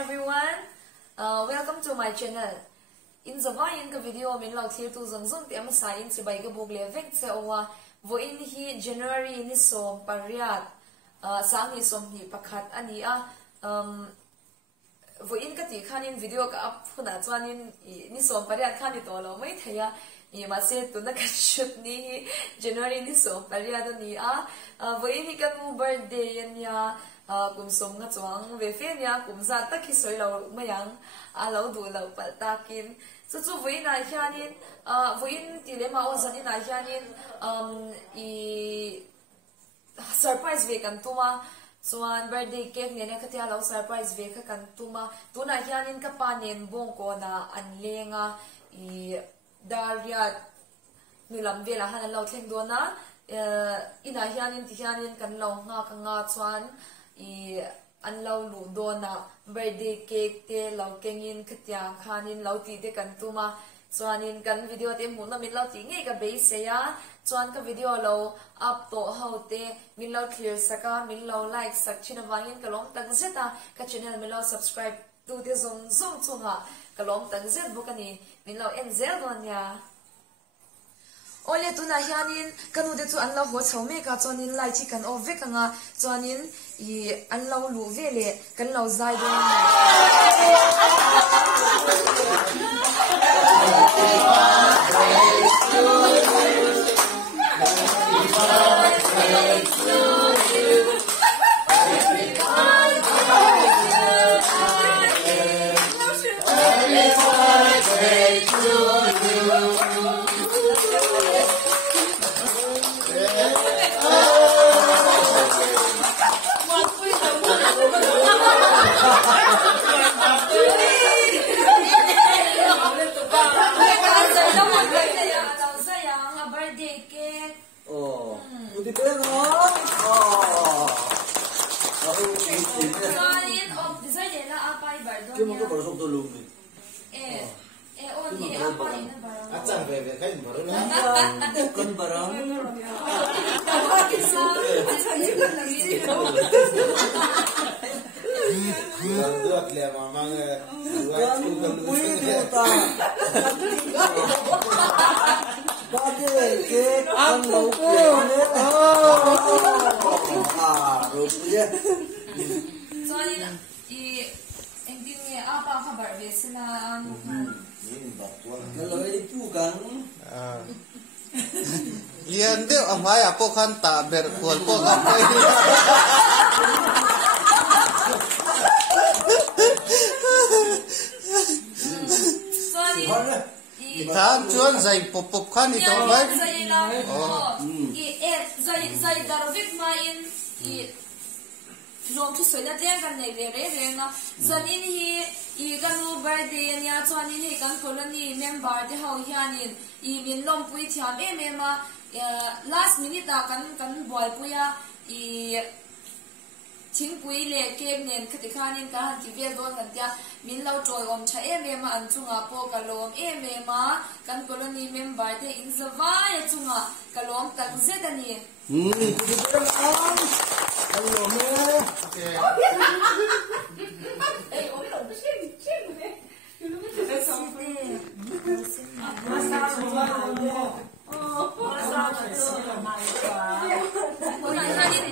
everyone. Welcome to my channel. In the video min lau thir tu zong zong te ma sa in se bai ga bok le vek che owa vo in hi January ni som pariat sang ni som hi pakhat ani a vo in ka ti khan in video ka up phuna chuanin ni som pariat khan ni to lo mai thaya ni ma se tu na ka shoot ni January ni som pariat ani a vo in hi ka mu birthday yan ya kum som nga chuang ve fe nya kum za ta khi soi lo mayang a lo du lo pal takin so chu voi na hianin voin tilema o zani na hianin surprise ve kan tuma chuan birthday cake ne ka tia lo surprise ve ka kan tuma tuna hianin ka panen bong ko na an lenga dariat milam vela han lo thleng do na ina hianin ti hianin kan lo nga chuan an lau lu do na birthday cake te lau kengin khatyang khanin lau ti te kan tuma chuanin kan video te mu na min lau ti nge ka be se ya chuan ka video lo up to how te min lau clear saka min lau like sak china wangin kalong tang zeta ka channel min lau subscribe tu te zong chunga kalong tang zet bukani min lau enzel don ya ole tu na hianin kanu de chu an lo ho chome ka chonin lai chi kan o ve ka nga chonin an lo lu ve le kan lo zai do Yan deu amai apo kan ta ber kol ko gampai Tham chuan zai pop khan ni to bai zai darovik ma in long chu soi na teng kan nei re nga zanin hi kanu birthday nya chuanin hi kan colony member te ho hianin min lom pui thiam ma last minute kan boy puya thing pui le ke nen khati khanin ka han ti ve don kan tia min lo troi om tha ma an chunga po kalom ma kan colony member te in zawai chunga kalom tak zedani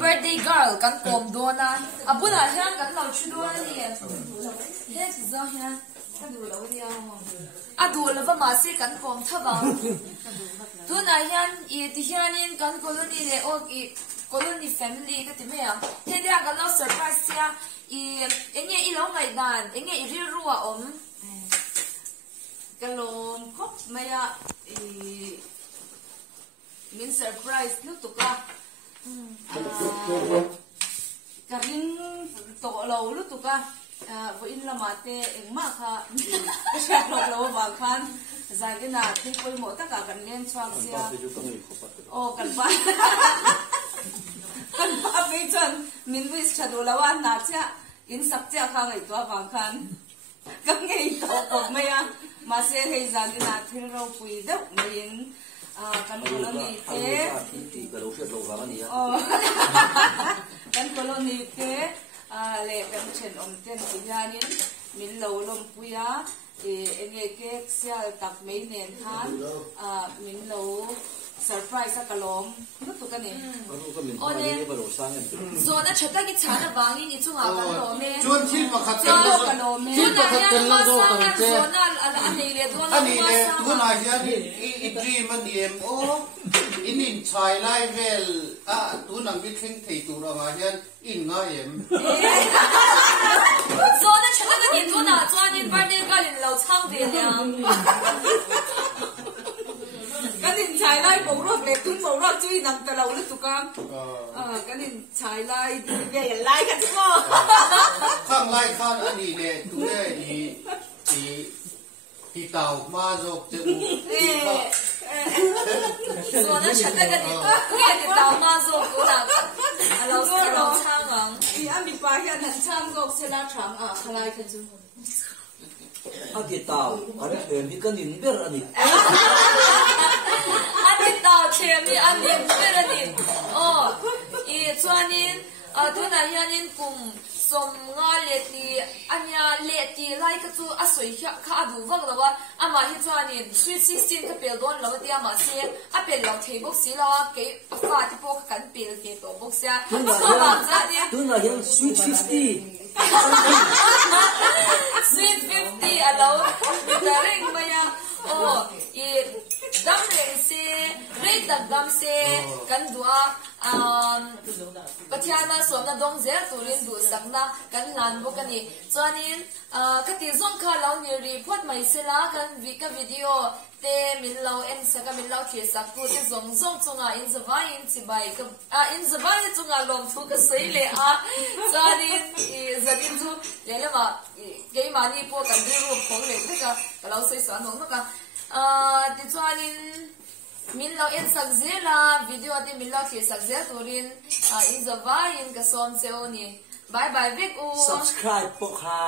birthday girl kan kom do na abuna hian kan lo chu do ni he zo hian adu lova ma se kan kom thawa tu na hian ti hianin kan colony le o colony family ka ti me he dia kan lo surprise ya enge i lo ngai dan enge i ri ruwa om kalom khop maya min surprise lu tu ka karin to lo lu tu ka vo in lama te engma kha sha lo ba khan zagina thi koi mo ta ka kan len chwang sia o kan ba be chan min wis chado lawan na cha in sak cha kha ngai to ba khan kam ngai to ko maya ma se hei zagina thil ro pui da min kan colony te kan colony te le kan chen om ten ti hianin min lo lom puya enge ke sial tak mai nen than min lo surprise ka lom no tu ka ni so na chata ki chana bangi ni chunga ka lo me chuan thil pakhat ka lo me thil pakhat kan lo do kan te so na ani le do ani le tuna hian I dream an em o in chai lai vel tunang bi thing thei tur anga hian in nga em so na chata ka ni do na chuan in birthday ka lin lo chang ve nya cái đình trái lai bầu ruột để tún bầu ruột chui nằm từ lâu lên tụi con cái đình trái lai về lai cái chứ khôngข้างไล่ข้างอันนี้เนี่ยตัวเนี่ยที่เต่ามาจกจะอุ so na chata ka ni ke ti taw ma zo ko na lo chang ang ý anh bị phá hiện hành trang gốc sẽ là trắng khai cái chứ Agi tao, ada yang ikan inber ani. ani taw chem ni ani bera ni I chuanin tu na hianin kum som nga leti anya leti lai ka chu asoi kha adu wang lawa ama hi chuanin sweet 16 ka pel don lawa ti ama se a pel law thei box si lawa ke afa ti po kan pel ke to box ya so ba za ni Tu na yang sweet 50. sweet 50 alo daring maya dam reng se rei tak dam se kan dua pathiana somna dong zer turin du sakna kan lan bokani chuanin kati zong kha lo ni report mai sela kan video te min lo en saka min lo thie sak tu te zong chunga in zawai in chibai ka in zawai chunga lom thu ka sei le chuanin zabin chu lelama ke mani po kan ri ru khong le ka lo sei sa nong ka ti chuanin min lo en sak zela video ate min lo thie sak zel turin in zawai in ka som cheu ni bye bye vek u Subscribe po ha.